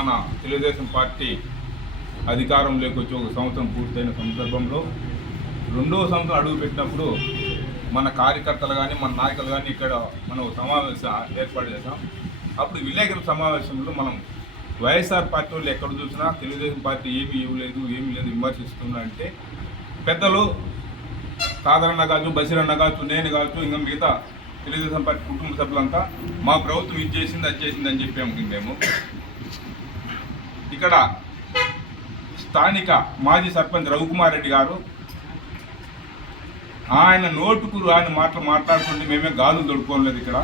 మన తెలుగుదేశం పార్టీ అధికారంలోకి వచ్చి ఒక సంవత్సరం పూర్తయిన సందర్భంలో రెండవ సంవత్సరం అడుగు పెట్టినప్పుడు మన కార్యకర్తలు కానీ మన నాయకులు కానీ ఇక్కడ మనం సమావేశం ఏర్పాటు చేసాం అప్పుడు విలేకరుల సమావేశంలో మనం వైఎస్ఆర్ పార్టీ వాళ్ళు ఎక్కడ చూసినా తెలుగుదేశం పార్టీ ఏమీ ఇవ్వలేదు ఏమీ లేదు విమర్శిస్తున్నా అంటే పెద్దలు కాదరన్న కావచ్చు బసిరన్న కావచ్చు నేను కావచ్చు ఇంకా మిగతా తెలుగుదేశం పార్టీ కుటుంబ సభ్యులంతా మా ప్రభుత్వం ఇది చేసింది అది చేసింది అని చెప్పాము మేము ఇక్కడ స్థానిక మాజీ సర్పంచ్ రవికుమార్ రెడ్డి గారు ఆయన నోటుకు ఆయన మాటలు మాట్లాడుతుంటే మేమే గాలు దొడుకోలేదు ఇక్కడ.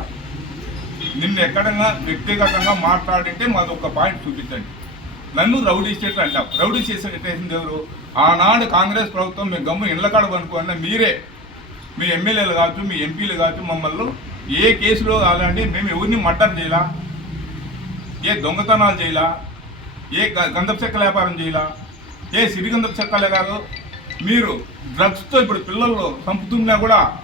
నిన్ను ఎక్కడంగా వ్యక్తిగతంగా మాట్లాడింటే మాది ఒక పాయింట్ చూపించండి. నన్ను రౌడీ స్టేట్ అంటాం. రౌడీ చేసేటేసింది ఎవరు? ఆనాడు కాంగ్రెస్ ప్రభుత్వం మేము గమ్ము ఇళ్ళ కాడ మీరే. మీ ఎమ్మెల్యేలు కావచ్చు మీ ఎంపీలు కావచ్చు మమ్మల్ని ఏ కేసులో కాదండి మేము ఎవరిని మర్డర్ చేయాలా? ఏ దొంగతనాలు చేయాలా? ఏ గ- గంధపు చెక్క వ్యాపారం చేయాలా? ఏ సిరిగంధపు చెక్కలే కాదు మీరు డ్రగ్స్తో ఇప్పుడు పిల్లలు చంపుతున్నా కూడా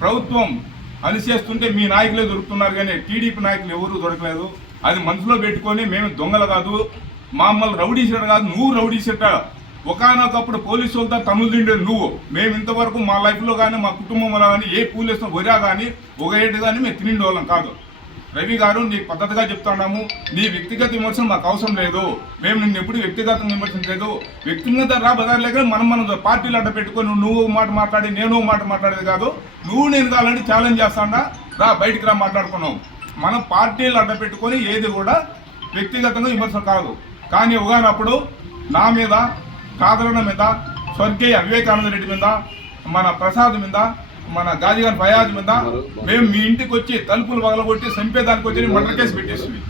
ప్రభుత్వం అనిచేస్తుంటే మీ నాయకులే దొరుకుతున్నారు కానీ టీడీపీ నాయకులు ఎవరు దొరకలేదు. అది మనసులో పెట్టుకొని మేము దొంగలు కాదు మమ్మల్ని రౌడీ షీటర్ కాదు నువ్వు రౌడీ షీటర్. ఒకనొకప్పుడు పోలీసు వాళ్ళతో తమ్ముడు తిండేది నువ్వు. మేము ఇంతవరకు మా లైఫ్లో కానీ మా కుటుంబంలో కానీ ఏ పోలీసులో వరా కానీ ఒక ఏడు కానీ మేము తినిండే వాళ్ళం కాదు. రవి గారు నీ పద్ధతిగా చెప్తున్నాము. నీ వ్యక్తిగత విమర్శలు మాకు అవసరం లేదు. మేము నిన్ను ఎప్పుడు వ్యక్తిగతంగా విమర్శించలేదు. వ్యక్తిగత రా బదారులేక మనం మనం పార్టీలు అడ్డ పెట్టుకొని నువ్వు మాట మాట్లాడి నేను మాట మాట్లాడేది కాదు. నువ్వు నేను కావాలంటే ఛాలెంజ్ చేస్తాడా? రా బయటికి రా మాట్లాడుకున్నావు మనం పార్టీలు అడ్డ పెట్టుకొని ఏది కూడా వ్యక్తిగతంగా విమర్శ కాదు. కానీ ఒకనప్పుడు నా మీద కాదరణ మీద స్వర్గీయ వివేకానంద రెడ్డి మీద మన ప్రసాద్ మీద మన గాజిగాన్ ఫయాజ్ మీద మేము మీ ఇంటికి వచ్చి తలుపులు పగలగొట్టి చంపేదానికి వచ్చి మర్డర్ కేసు పెట్టేస్తుంది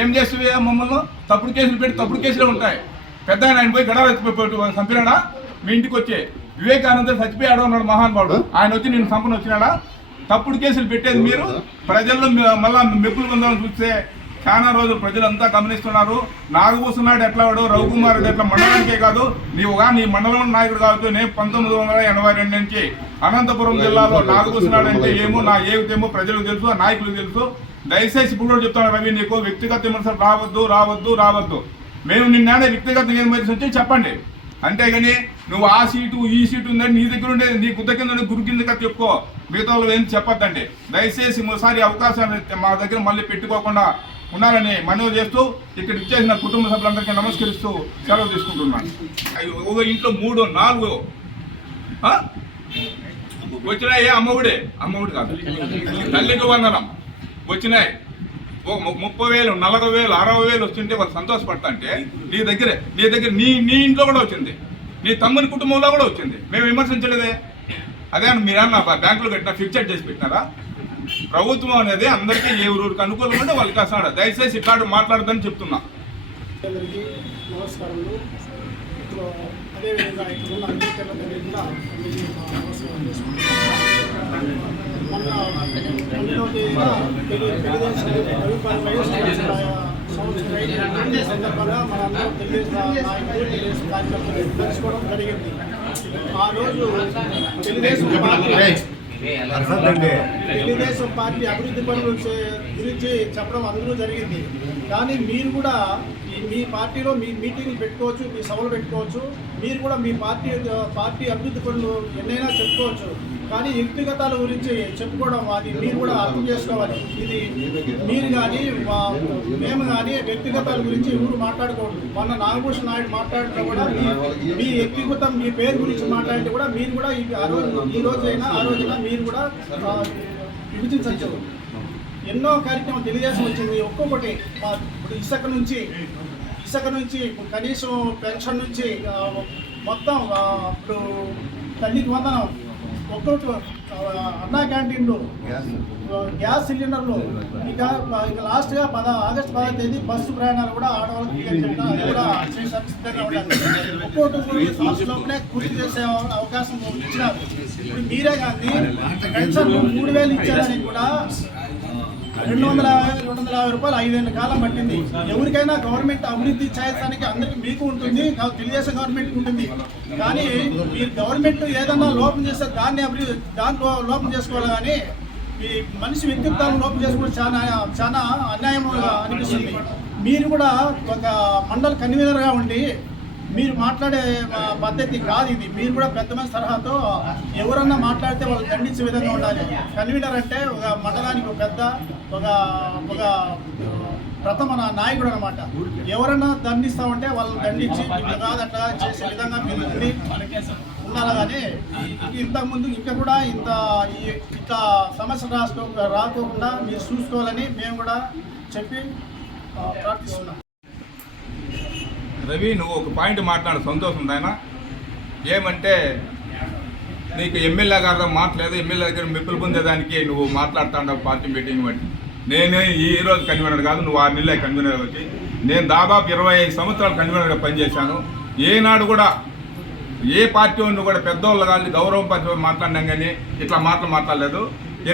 ఏం చేస్తుంది మమ్మల్ని? తప్పుడు కేసులు పెట్టి తప్పుడు కేసులే ఉంటాయి. పెద్ద ఆయన పోయి గడాలు ఎత్తిపోయి చంపినాడా? మీ ఇంటికి వచ్చి వివేకానంద చచ్చిపోయాడు అన్నాడు మహానుభావుడు ఆయన వచ్చి నేను చంపని వచ్చినాడా తప్పుడు కేసులు పెట్టేది మీరు. ప్రజల్లో మళ్ళా మెప్పులు పొందాలని చూస్తే చాలా రోజులు ప్రజలంతా గమనిస్తున్నారు. నాగభూసునాడు ఎట్లా వాడు? రఘుకుమార్ రెడ్డి ఎట్లా? మండలానికే కాదు. నీవుగా నీ మండలం నాయకుడు కావచ్చు నేను పంతొమ్మిది వందల ఎనభై రెండు నుంచి అనంతపురం జిల్లాలో నాగభూసునాడు అంటే ఏమో నా ఏమిటేమో ప్రజలకు తెలుసు నాయకులకు తెలుసు. దయచేసి ఇప్పుడు కూడా చెప్తాను రవి నీకు వ్యక్తిగత విమర్శలు రావద్దు రావద్దు రావద్దు. మేము నిన్న వ్యక్తిగత విమర్శ వచ్చి చెప్పండి. అంతేగాని నువ్వు ఆ సీటు ఈ సీటు ఉందని నీ దగ్గర ఉండేది నీ గుద్ద కింద ఉండే గురు కింద చెప్పుకో. మిగతా ఏం చెప్పొద్దండి. దయచేసి ఒకసారి అవకాశాన్ని మా దగ్గర మళ్ళీ పెట్టుకోకుండా ఉండాలని మనవి చేస్తూ ఇక్కడ ఇచ్చేసిన కుటుంబ సభ్యులందరికీ నమస్కరిస్తూ సెలవు తీసుకుంటున్నాను. అయ్యో, ఒక ఇంట్లో మూడు నాలుగు. వచ్చినాయి అమ్మఒడే. అమ్మఒడి కాదు. తల్లికి వందనం. వచ్చినాయి. ఒక ముప్పై వేలు నలభై వేలు అరవై వేలు వస్తుంటే వాళ్ళు సంతోషపడతా అంటే నీ దగ్గరే నీ దగ్గర నీ నీ ఇంట్లో కూడా వచ్చింది. నీ తమ్ముని కుటుంబంలో కూడా వచ్చింది. మేము విమర్శించలేదే. అదే మీరన్నా బ్యాంకులో కట్టిన ఫిక్చర్ చేసి పెట్టినారా ప్రభుత్వం అనేది అందరికీ ఏ ఊరికి అనుకూలంగా ఉంటే వాళ్ళకి అసలు దయచేసి ఇట్లాంటి మాట్లాడదని చెప్తున్నా అందరికీ నమస్కారములు అదేవిధంగా ఇక్కడ ఉన్న నమస్కారం సందర్భంగా మనందరం తెలుగుదేశం నాయకులు తెలుగుదేశం కార్యకర్తలు కలుసుకోవడం జరిగింది ఆ రోజు తెలుగుదేశం పార్టీ తెలుగుదేశం పార్టీ అభివృద్ధి పనుల చే- గురించి చెప్పడం అందులో జరిగింది. కానీ మీరు కూడా మీ పార్టీలో మీ మీటింగ్లు పెట్టుకోవచ్చు మీ సభలు పెట్టుకోవచ్చు. మీరు కూడా మీ పార్టీ పార్టీ అభివృద్ధి పనులు ఎన్నైనా చెప్పుకోవచ్చు. కానీ వ్యక్తిగతాల గురించి చెప్పుకోవడం అది మీరు కూడా అర్థం చేసుకోవాలి. ఇది మీరు కానీ మేము కానీ వ్యక్తిగతాల గురించి ఎవరు మాట్లాడుకోవద్దు మొన్న నాగభూషణ్ నాయుడు మాట్లాడినా కూడా మీ వ్యక్తిగతం మీ పేరు గురించి మాట్లాడితే కూడా మీరు కూడా ఈ ఆ రోజు ఈ రోజైనా ఆ రోజైనా మీరు కూడా విభజించవచ్చు. ఎన్నో కార్యక్రమం తెలియజేసి వచ్చింది. ఒక్కొక్కటి మా ఇప్పుడు ఇసుక నుంచి ఇసుక నుంచి కనీసం పెన్షన్ నుంచి మొత్తం ఇప్పుడు తల్లికి వందనం. ఒక్కొక్క ఆ, అన్నా క్యాంటీన్లు గ్యాస్. సిలిండర్లు ఇక ఇక లాస్ట్గా పద ఆగస్టు పదో తేదీ బస్సు ప్రయాణాలు కూడా ఆడవాళ్ళకి కూడా చేసే పూర్తి అవకాశం ఇచ్చినారు. మీరే కానీ మూడు వేలు ఇచ్చారని కూడా రెండు వందల రెండు వందల యాభై రూపాయలు ఐదేళ్ళ కాలం పట్టింది. ఎవరికైనా గవర్నమెంట్ అభివృద్ధి చేయడానికి అందరికి మీకు ఉంటుంది తెలుగుదేశం గవర్నమెంట్ ఉంటుంది. కానీ మీరు గవర్నమెంట్ ఏదన్నా లోపం చేస్తే దాన్ని అభివృద్ధి దాంట్లో లోపం చేసుకోవాలి కానీ ఈ మనిషి వ్యక్తిత్వాలను లోపం చేసుకోవడం చాలా చాలా అన్యాయంగా అనిపిస్తుంది. మీరు కూడా ఒక మండల కన్వీనర్గా ఉండి మీరు మాట్లాడే పద్ధతి కాదు ఇది. మీరు కూడా పెద్ద మంది సలహాతో ఎవరన్నా మాట్లాడితే వాళ్ళు దండించే విధంగా ఉండాలి. కన్వీనర్ అంటే ఒక మండలానికి ఒక పెద్ద ఒక ఒక ప్రథమ నాయకుడు అనమాట ఎవరన్నా దండిస్తామంటే వాళ్ళని దండించి ఇట్లా కాదు అట్లా చేసే విధంగా మీరు ఉండి ఉండాలి కానీ ఇంతకుముందు ఇంకా కూడా ఇంత ఈ- ఇట్లా సమస్య రాసుకో రాకోకుండా మీరు చూసుకోవాలని మేము కూడా చెప్పి ప్రార్థిస్తున్నాం. రవి నువ్వు ఒక పాయింట్ మాట్లాడు. సంతోషం ఆయన ఏమంటే నీకు ఎమ్మెల్యే గారితో మాట్లాడలేదు ఎమ్మెల్యే దగ్గర మెప్పులు పొందేదానికి నువ్వు మాట్లాడుతావు పార్టీ మీటింగ్ బట్టి నేను ఈ రోజు కన్వీనర్ కాదు నువ్వు ఆరు నెలలే కన్వీనర్ వచ్చి నేను దాదాపు ఇరవై ఐదు సంవత్సరాలు కన్వీనర్గా పనిచేశాను. ఏనాడు కూడా ఏ పార్టీ వాళ్ళు కూడా పెద్దవాళ్ళు కానీ గౌరవం పరిచయం మాట్లాడినాం కానీ ఇట్లా మాటలు మాట్లాడలేదు.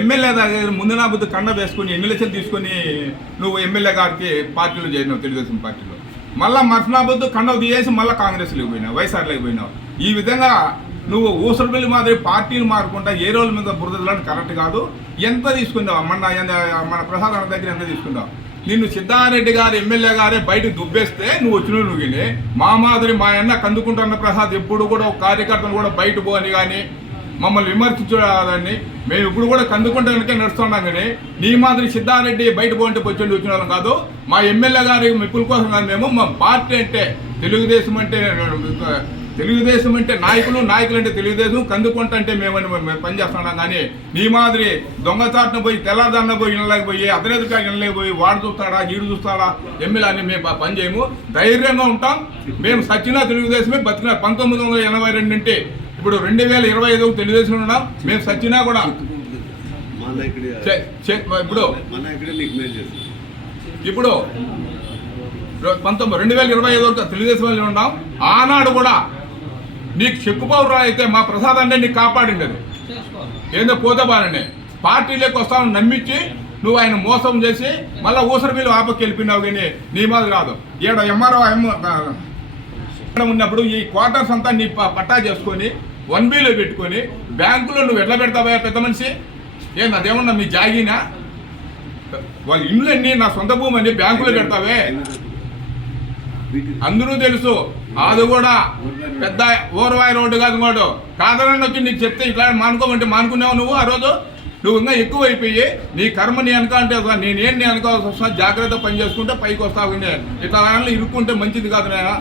ఎమ్మెల్యే దగ్గర ముందు నా బుద్ధి కండ వేసుకుని ఎమ్మెల్యేషన్ తీసుకొని నువ్వు ఎమ్మెల్యే గారికి పార్టీలో చేరినావు తెలుగుదేశం పార్టీలో. మళ్ళా మర్సనాబద్దు కండవ తీసేసి మళ్ళీ కాంగ్రెస్లోకి పోయినావు వైఎస్ఆర్లోకి పోయినావు. ఈ విధంగా నువ్వు ఊసరబిల్లి మాదిరి పార్టీలు మారుకుంటా ఏ రోజుల మీద బురదలాంటి కరెక్ట్ కాదు. ఎంత తీసుకున్నావు? మన మన ప్రసాద్ అన్న దగ్గర ఎంత తీసుకున్నావు? నిన్ను సిద్ధారెడ్డి గారు ఎమ్మెల్యే గారే బయటకు దుబ్బేస్తే నువ్వు వచ్చిన నువ్వు మా మాదిరి మా అన్న కందుకుంటున్న ప్రసాద్ ఎప్పుడు కూడా ఒక కార్యకర్తను కూడా బయట పోని కానీ మమ్మల్ని విమర్శించడాన్ని మేము ఇప్పుడు కూడా కందుకుంటానికే నడుస్తున్నాం కానీ నీ మాదిరి సిద్ధారెడ్డి బయట పోంటే పొచ్చుండి వచ్చిన వాళ్ళం కాదు. మా ఎమ్మెల్యే గారి మెప్పుల కోసం కాదు మేము మా పార్టీ అంటే తెలుగుదేశం అంటే తెలుగుదేశం అంటే నాయకులు నాయకులు అంటే తెలుగుదేశం కందుకుంట అంటే మేమని పనిచేస్తున్నాం కానీ నీ మాదిరి దొంగచాటున పోయి తెల్లదాన్న పోయి ఇళ్ళకి పోయి అదరెదుగా పోయి వాడు చూస్తాడా ఈడు చూస్తాడా ఎమ్మెల్యే అని మేము పనిచేయము పని చేయము. ధైర్యంగా ఉంటాం. మేము సచ్చినా తెలుగుదేశమే బతికినా పంతొమ్మిది వందల ఎనభై రెండు అంటే ఇప్పుడు రెండు వేల ఇరవై ఐదు తెలుగుదేశం ఉన్నాం. మేము సచ్చినా కూడా ఇప్పుడు ఇప్పుడు పంతొమ్మిది రెండు వేల ఇరవై ఐదు వరకు తెలుగుదేశం వాళ్ళు ఉన్నాం. ఆనాడు కూడా నీకు చెక్కుపౌరు అయితే మా ప్రసాదాన్ని నీకు కాపాడింది అది ఏందో పోతే బాగానే పార్టీలోకి వస్తామని నమ్మించి నువ్వు ఆయన మోసం చేసి మళ్ళీ ఊసరి బిల్లు ఆపకి వెళ్ళిపోయినావు కానీ నీ మాది కాదు ఈడ ఎంఆర్ఓ ఎమ్ ఉన్నప్పుడు ఈ క్వార్టర్స్ అంతా నీ ప- పట్టా చేసుకొని వన్ బిలో పెట్టుకొని బ్యాంకులో నువ్వు ఎట్లా పెడతావా పెద్ద మనిషి? ఏ అదేమన్నా మీ జాగినా? వాళ్ళ ఇల్లు నా సొంత భూమి అని బ్యాంకులో పెడతావే? అందరూ తెలుసు అది కూడా పెద్ద ఓర్వాయి రోడ్డు కాదు మాడు కాదనని వచ్చి నీకు చెప్తే ఇట్లా మానుకోమంటే మానుకున్నావు నువ్వు ఆ రోజు? నువ్వు ఇంకా ఎక్కువ అయిపోయి నీ కర్మ నీ అనుకో అంటే నేనేం నీ అనుకోవాల్సి వస్తున్నా జాగ్రత్త పని చేసుకుంటే పైకి వస్తావు కానీ ఇట్లా ఇరుక్కుంటే మంచిది కాదు నేను